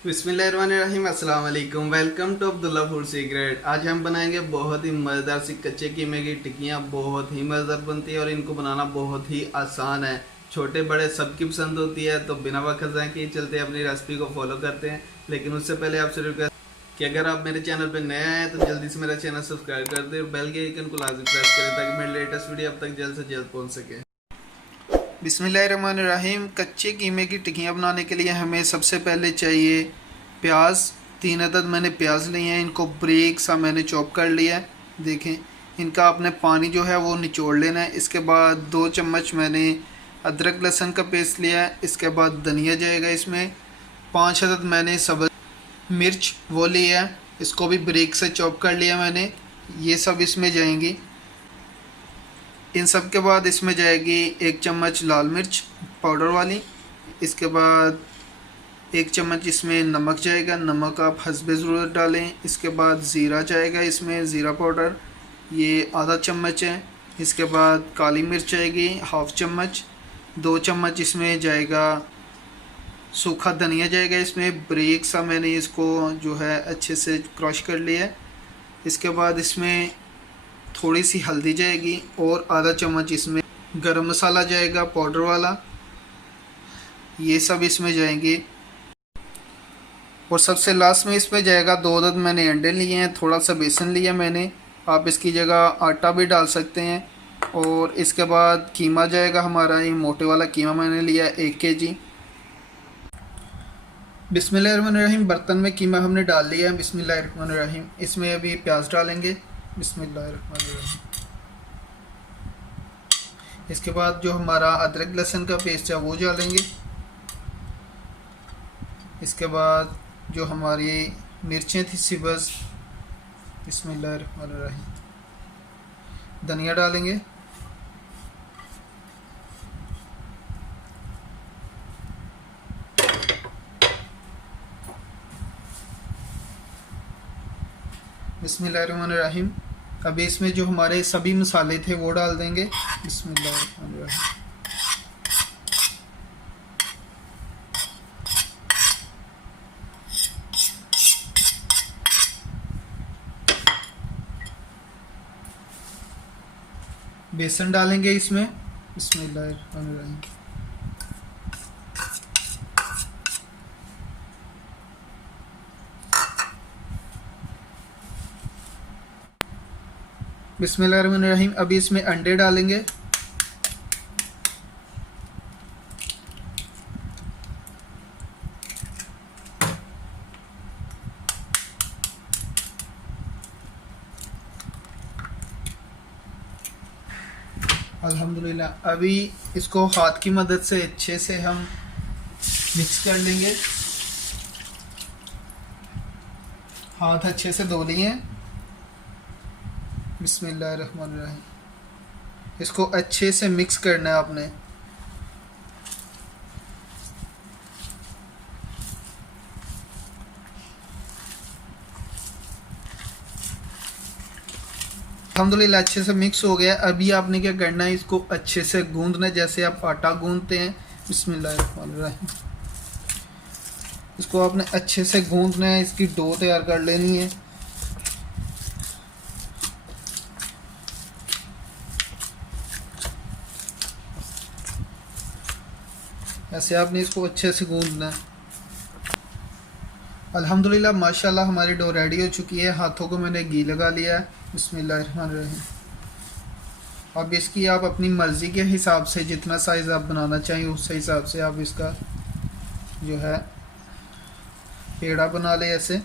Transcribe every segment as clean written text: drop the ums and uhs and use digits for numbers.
बिस्मिल्लाहिर्रहमानिर्रहीम, अस्सलाम वालेकुम। Welcome to Abdullah food secret. आज हम बनाएंगे बहुत ही मज़ेदार सी कच्चे कीमे की टिक्कियाँ। बहुत ही मज़ेदार बनती है और इनको बनाना बहुत ही आसान है। छोटे बड़े सबकी पसंद होती है। तो बिना वक्त ज़ाय किए चलते हैं अपनी रेसिपी को फॉलो करते हैं। लेकिन उससे पहले आपसे रिक्वेस्ट कि अगर आप मेरे चैनल पर नए आए तो जल्दी से मेरा चैनल सब्सक्राइब कर दें और बेल के आइकन को लाजमी प्रेस करें ताकि मेरी लेटेस्ट वीडियो आप तक जल्द से जल्द पहुँच सके। बिस्मिल्लाहिर्रहमानिर्रहीम। कच्चे कीमे की टिक्कियाँ बनाने के लिए हमें सबसे पहले चाहिए प्याज। 3 अदद मैंने प्याज लिए हैं, इनको ब्रेक सा मैंने चॉप कर लिया है। देखें, इनका आपने पानी जो है वो निचोड़ लेना है। इसके बाद 2 चम्मच मैंने अदरक लहसुन का पेस्ट लिया है। इसके बाद धनिया जाएगा इसमें। 5 अदद मैंने सब्ज़ मिर्च वो लिया है, इसको भी ब्रेक से चॉप कर लिया मैंने। ये सब इसमें जाएंगी। इन सब के बाद इसमें जाएगी 1 चम्मच लाल मिर्च पाउडर वाली। इसके बाद 1 चम्मच इसमें नमक जाएगा, नमक आप हस्बे ज़रूरत डालें। इसके बाद ज़ीरा जाएगा इसमें, ज़ीरा पाउडर ये आधा चम्मच है। इसके बाद काली मिर्च जाएगी 1/2 चम्मच। 2 चम्मच इसमें जाएगा सूखा धनिया जाएगा इसमें, ब्रेक सा मैंने इसको जो है अच्छे से क्रश कर लिया है। इसके बाद इसमें थोड़ी सी हल्दी जाएगी और आधा चम्मच इसमें गरम मसाला जाएगा पाउडर वाला। ये सब इसमें जाएंगे। और सबसे लास्ट में इसमें जाएगा 2 अदद मैंने अंडे लिए हैं, थोड़ा सा बेसन लिया मैंने, आप इसकी जगह आटा भी डाल सकते हैं। और इसके बाद कीमा जाएगा हमारा, ये मोटे वाला कीमा मैंने लिया 1 kg। बिस्मिल्लाहिर्रहमानिर्रहीम। बर्तन में कीमा हमने डाल लिया है। बिस्मिल्लाहिर्रहमानिर्रहीम। इसमें अभी प्याज डालेंगे। बिस्मिल्लाहिर्रहमानिर्रहीम। इसके बाद जो हमारा अदरक लहसुन का पेस्ट है वो डालेंगे। इसके बाद जो हमारी मिर्चें थी सब्ज़, बिस्मिल्लाहिर्रहमानिर्रहीम, धनिया डालेंगे। बिस्मिल्लाहिर्रहमानिर्रहीम। अभी इसमें जो हमारे सभी मसाले थे वो डाल देंगे। बिस्मिल्लाहिर्रहमानिर्रहीम। बेसन डालेंगे इसमें। बिस्मिल्लाहिर्रहमानिर्रहीम। बिस्मिल्लाहिर्रहमानिर्रहीम। अभी इसमें अंडे डालेंगे। अल्हम्दुलिल्लाह। अभी इसको हाथ की मदद से अच्छे से हम मिक्स कर लेंगे। हाथ अच्छे से धो लिए। बिस्मिल्लाहिर्रहमानिर्रहीम। इसको अच्छे से मिक्स करना है आपने। अल्हम्दुलिल्लाह अच्छे से मिक्स हो गया। अभी आपने क्या करना है, इसको अच्छे से गूंदना है जैसे आप आटा गूंदते हैं। बिस्मिल्लाहिर्रहमानिर्रहीम। इसको आपने अच्छे से गूंदना है, इसकी डो तैयार कर लेनी है। ऐसे आपने इसको अच्छे से गूंदना है। अल्हम्दुलिल्लाह माशाल्लाह हमारी डो रेडी हो चुकी है। हाथों को मैंने घी लगा लिया है। बिस्मिल्लाहिर्रहमानिर्रहीम। अब इसकी आप अपनी मर्ज़ी के हिसाब से जितना साइज़ आप बनाना चाहिए उस हिसाब से आप इसका जो है पेड़ा बना ले। ऐसे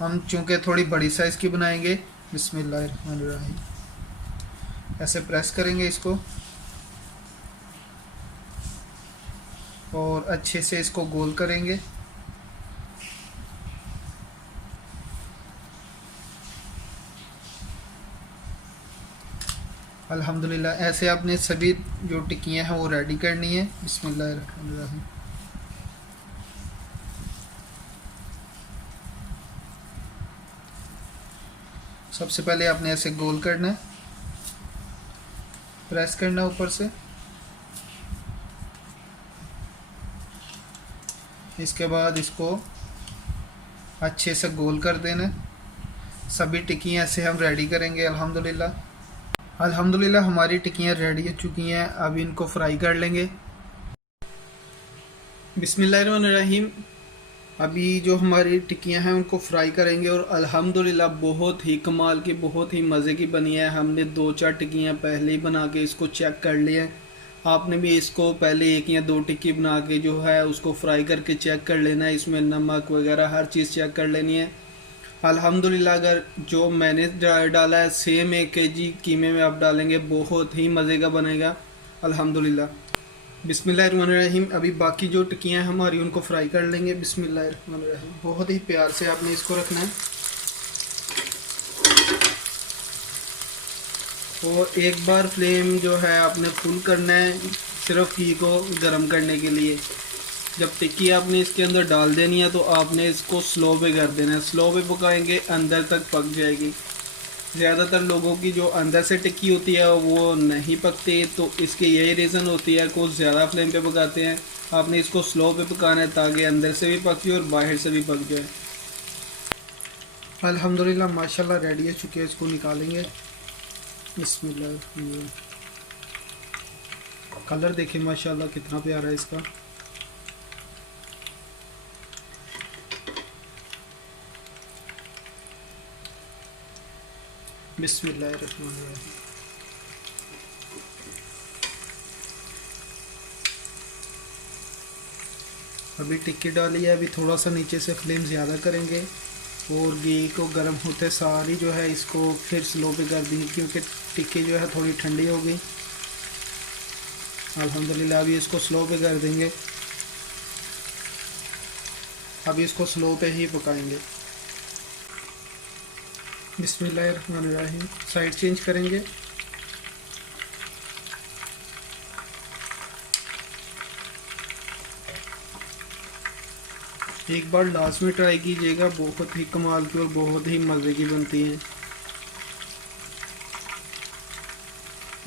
हम चूँकि थोड़ी बड़ी साइज़ की बनाएंगे। बिस्मिल्लाहिर्रहमानिर्रहीम। ऐसे प्रेस करेंगे इसको और अच्छे से इसको गोल करेंगे। अल्हम्दुलिल्लाह ऐसे आपने सभी जो टिक्कियाँ हैं वो रेडी करनी है। बिस्मिल्लाहिर्रहमानिर्रहीम। सबसे पहले आपने ऐसे गोल करना है, प्रेस करना ऊपर से। इसके बाद इसको अच्छे से गोल कर देना। सभी टिक्कियाँ ऐसे हम रेडी करेंगे। अल्हम्दुलिल्लाह हमारी टिक्कियाँ रेडी हो चुकी हैं। अब इनको फ्राई कर लेंगे। बिस्मिल्लाहिर्रहमानिर्रहीम। अभी जो हमारी टिक्कियाँ हैं उनको फ्राई करेंगे और अल्हम्दुलिल्लाह बहुत ही कमाल की, बहुत ही मज़े की बनी है। हमने 2-4 टिक्कियाँ पहले ही बना के इसको चेक कर लिया है। आपने भी इसको पहले 1 या 2 टिक्की बना के जो है उसको फ्राई करके चेक कर लेना है। इसमें नमक वगैरह हर चीज़ चेक कर लेनी है। अल्हम्दुलिल्लाह अगर जो मैंने डाला है सेम 1 केजी कीमे में आप डालेंगे, बहुत ही मज़े का बनेगा अल्हम्दुलिल्लाह। बिस्मिल्लाहिर्रहमानिर्रहीम। अभी बाकी जो टिक्कियाँ हैं हमारी उनको फ्राई कर लेंगे। बिस्मिल्लाहिर्रहमानिर्रहीम। बहुत ही प्यार से आपने इसको रखना है और एक बार फ्लेम जो है आपने फुल करना है, सिर्फ घी को गर्म करने के लिए। जब टिक्की आपने इसके अंदर डाल देनी है तो आपने इसको स्लो पे कर देना है। स्लो पे पकाएंगे अंदर तक पक जाएगी। ज़्यादातर लोगों की जो अंदर से टिक्की होती है वो नहीं पकती, तो इसकी यही रीज़न होती है। कुछ ज़्यादा फ्लेम पे पकाते हैं। आपने इसको स्लो पे पकाना है ताकि अंदर से भी पक जाए और बाहर से भी पक जाए। अल्हम्दुलिल्लाह माशाल्लाह रेडी हो चुके हैं। इसको निकालेंगे। बिस्मिल्लाह। कलर देखिए माशाल्लाह कितना प्यारा है इसका। बिस्मिल्लाहिर्रहमानिर्रहीम। अभी टिक्की डाली है। अभी थोड़ा सा नीचे से फ्लेम ज़्यादा करेंगे और घी को गर्म होते सारी जो है इसको फिर स्लो पे कर देंगे क्योंकि टिक्की जो है थोड़ी ठंडी हो गई। अल्हम्दुलिल्लाह अभी इसको स्लो पे कर देंगे। अभी इसको स्लो पे ही पकाएंगे। बिस्मिल्लाहिर्रहमानिर्रहीम। साइड चेंज करेंगे। एक बार लास्ट में ट्राई कीजिएगा, बहुत ही कमाल की और बहुत ही मज़े की बनती हैं।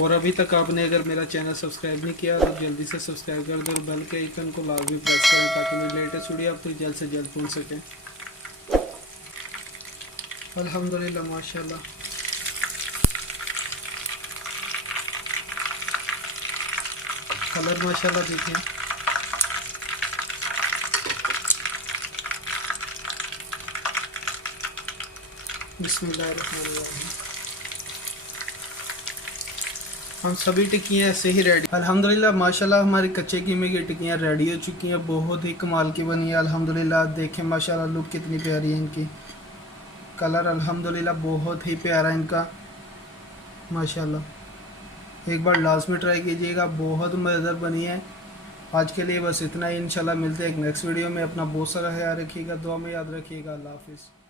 और अभी तक आपने अगर मेरा चैनल सब्सक्राइब नहीं किया तो जल्दी से सब्सक्राइब कर दो और बेल के आइकन को लाजमी प्रेस करें ताकि मेरी लेटेस्ट वीडियो आप तक जल्द से जल्द पहुंच सकें। अल्हम्दुलिल्लाह माशाल्लाह। कलर माशाल्लाह देखिए। बिस्मिल्लाहिर्रहमानिर्रहीम। हम सभी टिक्कियाँ ऐसे ही रेडी। अल्हम्दुलिल्लाह माशाल्लाह हमारी कच्चे कीमे की टिक्कियाँ रेडी हो चुकी हैं। बहुत ही कमाल की बनी है अल्हम्दुलिल्लाह। देखें माशाल्लाह लुक कितनी प्यारी है इनकी। कलर अल्हम्दुलिल्लाह बहुत ही प्यारा है इनका माशाल्लाह। एक बार लास्ट में ट्राई कीजिएगा, बहुत मज़ेदार बनी है। आज के लिए बस इतना ही। इंशाल्लाह मिलते हैं एक नेक्स्ट वीडियो में। अपना बहुत सारा ख्याल रखिएगा, दुआ में याद रखिएगा। अल्लाह हाफिज़।